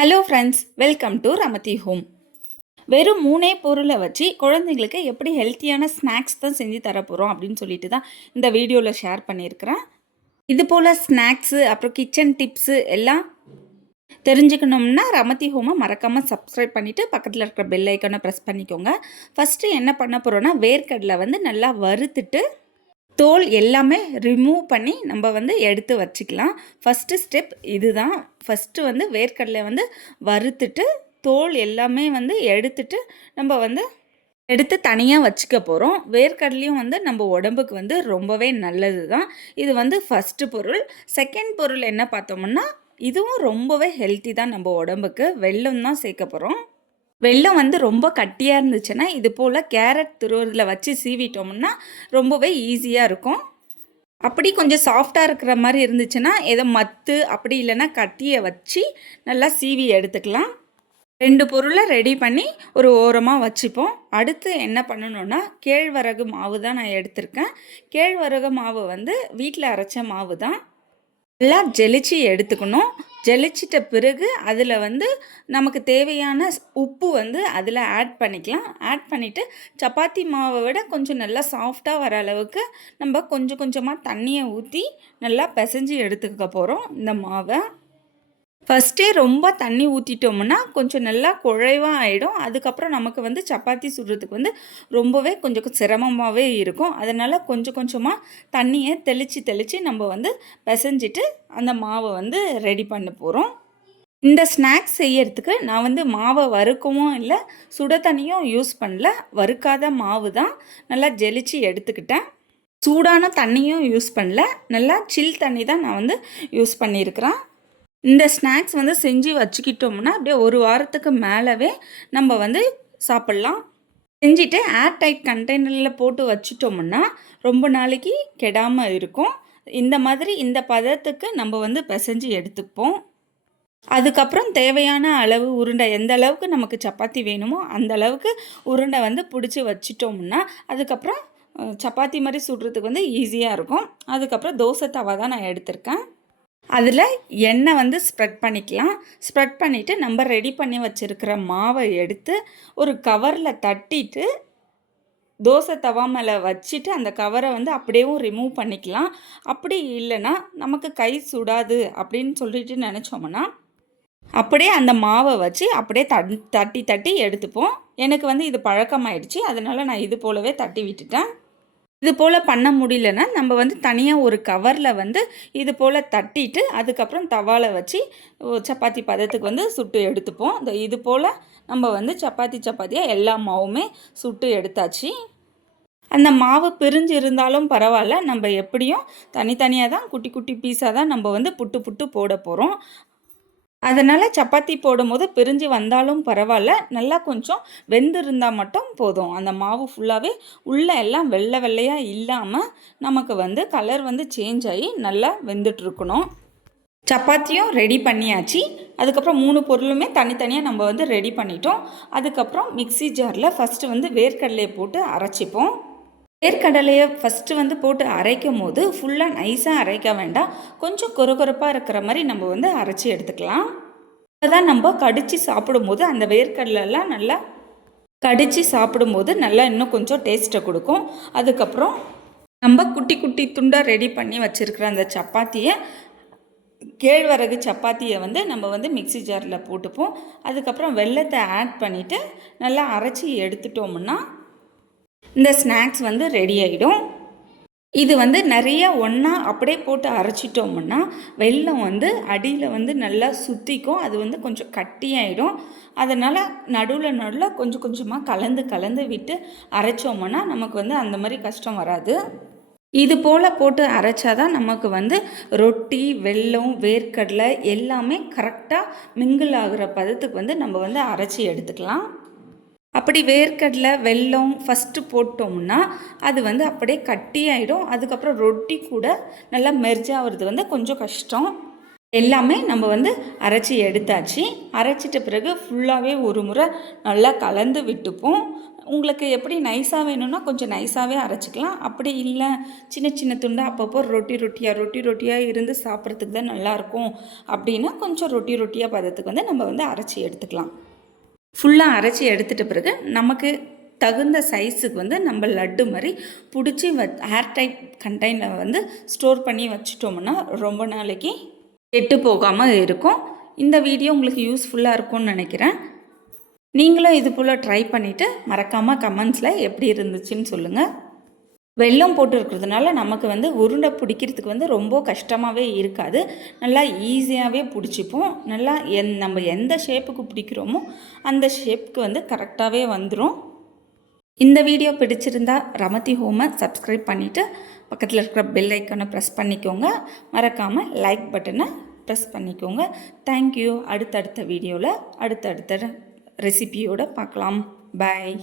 Hello friends, welcome to Ramathi home. வெறும் 3 பொருளை வச்சு குழந்தைங்களுக்கு எப்படி ஹெல்த்தியான ஸ்நாக்ஸ் தான் செஞ்சு தரப்போகிறோம் அப்படின்னு சொல்லிட்டு தான் இந்த வீடியோவில் ஷேர் பண்ணியிருக்கிறேன். இது போல் ஸ்நாக்ஸு அப்புறம் கிச்சன் டிப்ஸு எல்லாம் தெரிஞ்சுக்கணும்னா ரமதி ஹோமை மறக்காமல் சப்ஸ்கிரைப் பண்ணிவிட்டு பக்கத்தில் இருக்கிற பெல் ஐக்கானை ப்ரெஸ் பண்ணிக்கோங்க. ஃபஸ்ட்டு என்ன பண்ண போகிறோன்னா வேர்க்கடலை நல்லா வறுத்துட்டு தோல் எல்லாமே ரிமூவ் பண்ணி நம்ம எடுத்து வச்சுக்கலாம். ஃபஸ்ட்டு ஸ்டெப் இது தான். ஃபஸ்ட்டு வேர்க்கடலை வறுத்துட்டு தோல் எல்லாமே எடுத்துட்டு நம்ம எடுத்து தனியாக வச்சுக்க போகிறோம். வேர்க்கடலையும் நம்ம உடம்புக்கு ரொம்பவே நல்லது தான். இது ஃபஸ்ட்டு பொருள். செகண்ட் பொருள் என்ன பார்த்தோம்னா, இதுவும் ரொம்பவே ஹெல்த்தி தான் நம்ம உடம்புக்கு. வெல்லம் தான் சேர்க்க போகிறோம். வெல்லம் ரொம்ப கட்டியாக இருந்துச்சுன்னா இது போல் கேரட் துருவதில் வச்சு சீவிட்டோம்னா ரொம்பவே ஈஸியாக இருக்கும். அப்படி கொஞ்சம் சாஃப்டாக இருக்கிற மாதிரி இருந்துச்சுன்னா ஏதோ மத்து அப்படி இல்லைன்னா கட்டியை வச்சு நல்லா சீவி எடுத்துக்கலாம். 2 பொருளை ரெடி பண்ணி ஒரு ஓரமாக வச்சுப்போம். அடுத்து என்ன பண்ணணுன்னா, கேழ்வரகு மாவு தான் நான் எடுத்திருக்கேன். கேழ்வரகு மாவு வீட்டில் அரைச்ச மாவு தான். நல்லா ஜெலிச்சு எடுத்துக்கணும். ஜெலிச்சிட்ட பிறகு அதில் நமக்கு தேவையான உப்பு அதில் ஆட் பண்ணிக்கலாம். ஆட் பண்ணிவிட்டு சப்பாத்தி மாவை விட கொஞ்சம் நல்லா சாஃப்டாக வர அளவுக்கு நம்ம கொஞ்சம் கொஞ்சமாக தண்ணியை ஊற்றி நல்லா பிசைஞ்சு எடுத்துக்க போகிறோம் இந்த மாவை. ஃபஸ்ட்டே ரொம்ப தண்ணி ஊற்றிட்டோம்னா கொஞ்சம் நல்லா குழைவாக ஆகிடும். அதுக்கப்புறம் நமக்கு சப்பாத்தி சுடுறதுக்கு ரொம்பவே கொஞ்சம் சிரமமாகவே இருக்கும். அதனால் கொஞ்சம் கொஞ்சமாக தண்ணியை தெளித்து நம்ம பிசைஞ்சிட்டு அந்த மாவை ரெடி பண்ண போகிறோம். இந்த ஸ்நாக்ஸ் செய்யறதுக்கு நான் மாவை வறுக்கவும் இல்லை, சுட தண்ணியும் யூஸ் பண்ணல. வறுக்காத மாவு தான் நல்லா ஜெலிச்சு எடுத்துக்கிட்டேன். சூடான தண்ணியும் யூஸ் பண்ணல, நல்லா சில் தண்ணி தான் நான் யூஸ் பண்ணியிருக்கிறேன். இந்த ஸ்நாக்ஸ் செஞ்சு வச்சுக்கிட்டோம்னா அப்படியே ஒரு வாரத்துக்கு மேலவே நம்ம சாப்பிட்லாம். செஞ்சுட்டு ஏர் டைட் கண்டெய்னரில் போட்டு வச்சுட்டோம்னா ரொம்ப நாளைக்கு கெடாமல் இருக்கும். இந்த மாதிரி இந்த பதத்துக்கு நம்ம பிசைஞ்சு எடுத்துப்போம். அதுக்கப்புறம் தேவையான அளவு உருண்டை, எந்த அளவுக்கு நமக்கு சப்பாத்தி வேணுமோ அந்த அளவுக்கு உருண்டை பிடிச்சி வச்சிட்டோம்னா அதுக்கப்புறம் சப்பாத்தி மாதிரி சுடுறதுக்கு ஈஸியாக இருக்கும். அதுக்கப்புறம் தோசை தவா தான் நான் எடுத்திருக்கேன். அதில் எண்ணெய் ஸ்ப்ரெட் பண்ணிக்கலாம். ஸ்ப்ரெட் பண்ணிவிட்டு நம்ம ரெடி பண்ணி வச்சுருக்கிற மாவை எடுத்து ஒரு கவரில் தட்டிட்டு தோசை தவா மேலே வச்சுட்டு அந்த கவரை அப்படியேவும் ரிமூவ் பண்ணிக்கலாம். அப்படி இல்லைன்னா நமக்கு கை சுடாது அப்படின்னு சொல்லிட்டு நினச்சோம்னா அப்படியே அந்த மாவை வச்சு அப்படியே தட்டி தட்டி எடுத்துப்போம். எனக்கு இது பழக்கமாயிடுச்சு, அதனால் நான் இது போலவே தட்டி விட்டுட்டேன். இது போல் பண்ண முடியலன்னா நம்ம தனியாக ஒரு கவரில் இது போல் தட்டிட்டு அதுக்கப்புறம் தவாவில் வச்சு சப்பாத்தி பதத்துக்கு சுட்டு எடுத்துப்போம். இது போல் நம்ம சப்பாத்தியாக எல்லா மாவுமே சுட்டு எடுத்தாச்சு. அந்த மாவு பிரிஞ்சு இருந்தாலும் பரவாயில்ல, நம்ம எப்படியும் தனித்தனியாக தான் குட்டி குட்டி பீஸாக தான் நம்ம புட்டு புட்டு போட போகிறோம். அதனால் சப்பாத்தி போடும்போது பிரிஞ்சு வந்தாலும் பரவாயில்ல, நல்லா கொஞ்சம் வெந்திருந்தால் மட்டும் போதும். அந்த மாவு ஃபுல்லாகவே உள்ளே எல்லாம் வெள்ளை வெள்ளையாக இல்லாமல் நமக்கு கலர் சேஞ்ச் ஆகி நல்லா வெந்துட்டுருக்கணும். சப்பாத்தியும் ரெடி பண்ணியாச்சு. அதுக்கப்புறம் 3 பொருளுமே தனித்தனியாக நம்ம ரெடி பண்ணிட்டோம். அதுக்கப்புறம் மிக்ஸி ஜாரில் ஃபஸ்ட்டு வேர்க்கடலையை போட்டு அரைச்சிப்போம். வேர்க்கடலையை ஃபஸ்ட்டு போட்டு அரைக்கும் போது ஃபுல்லாக நைஸாக அரைக்க வேண்டாம், கொஞ்சம் கொரகொரப்பாக இருக்கிற மாதிரி நம்ம அரைச்சி எடுத்துக்கலாம். அதான் நம்ம கடித்து சாப்பிடும்போது அந்த வேர்க்கடலைலாம் நல்லா கடித்து சாப்பிடும்போது நல்லா இன்னும் கொஞ்சம் டேஸ்ட்டை கொடுக்கும். அதுக்கப்புறம் நம்ம குட்டி குட்டி துண்டாக ரெடி பண்ணி வச்சுருக்கிற அந்த சப்பாத்தியை, கேழ்வரகு சப்பாத்தியை நம்ம மிக்ஸி ஜாரில் போட்டுப்போம். அதுக்கப்புறம் வெல்லத்தை ஆட் பண்ணிவிட்டு நல்லா அரைச்சி எடுத்துட்டோம்னா இந்த ஸ்நாக்ஸ் ரெடி ஆகிடும். இது நிறைய ஒன்றா அப்படியே போட்டு அரைச்சிட்டோம்னா வெல்லம் அடியில் நல்லா சுற்றிக்கும். அது கொஞ்சம் கட்டியாயிடும். அதனால் நடுவில் கொஞ்சம் கொஞ்சமாக கலந்து விட்டு அரைச்சோம்னா நமக்கு அந்த மாதிரி கஷ்டம் வராது. இது போல் போட்டு அரைச்சாதான் நமக்கு ரொட்டி, வெல்லம், வேர்க்கடலை எல்லாமே கரெக்டாக மிங்கிள் ஆகிற பதத்துக்கு நம்ம அரைச்சி எடுத்துக்கலாம். அப்படி வேர்க்கடலை வெல்லம் ஃபஸ்ட்டு போட்டோம்னா அது அப்படியே கட்டியாயிடும். அதுக்கப்புறம் ரொட்டி கூட நல்லா மெர்ஜ் ஆகிறது கொஞ்சம் கஷ்டம். எல்லாமே நம்ம அரைச்சி எடுத்தாச்சு. அரைச்சிட்ட பிறகு ஃபுல்லாகவே ஒரு முறை நல்லா கலந்து விட்டுப்போம். உங்களுக்கு எப்படி நைஸாக வேணும்னா கொஞ்சம் நைஸாகவே அரைச்சிக்கலாம். அப்படி இல்லை சின்ன சின்ன துண்டாக அப்பப்போ ரொட்டி ரொட்டியாக இருந்து சாப்பிட்றதுக்கு தான் நல்லாயிருக்கும் அப்படின்னா கொஞ்சம் ரொட்டியாக பதத்துக்கு வந்து நம்ம வந்து அரைச்சி எடுத்துக்கலாம். ஃபுல்லாக அரைச்சி எடுத்துகிட்ட பிறகு நமக்கு தகுந்த சைஸுக்கு வந்து நம்ம லட்டு மாதிரி பிடிச்சி ஏர்டைட் கண்டெய்னரில் வந்து ஸ்டோர் பண்ணி வச்சுட்டோம்னா ரொம்ப நாளைக்கு கெட்டு போகாமல் இருக்கும். இந்த வீடியோ உங்களுக்கு யூஸ்ஃபுல்லாக இருக்கும்னு நினைக்கிறேன். நீங்களும் இது போல் ட்ரை பண்ணிவிட்டு மறக்காமல் கமெண்ட்ஸில் எப்படி இருந்துச்சுன்னு சொல்லுங்கள். வெல்லம் போட்டு இருக்கிறதுனால நமக்கு வந்து உருண்டை பிடிக்கிறதுக்கு வந்து ரொம்ப கஷ்டமாகவே இருக்காது. நல்லா ஈஸியாகவே பிடிச்சிப்போம். நல்லா நம்ம எந்த ஷேப்புக்கு பிடிக்கிறோமோ அந்த ஷேப்புக்கு வந்து கரெக்டாகவே வந்துடும். இந்த வீடியோ பிடிச்சிருந்தா ரமதி ஹோமை சப்ஸ்கிரைப் பண்ணிவிட்டு பக்கத்தில் இருக்கிற பெல் ஐக்கானை ப்ரெஸ் பண்ணிக்கோங்க. மறக்காமல் லைக் பட்டனை ப்ரெஸ் பண்ணிக்கோங்க. தேங்க்யூ. அடுத்தடுத்த வீடியோவில் அடுத்தடுத்த ரெசிபியோடு பார்க்கலாம். பாய்.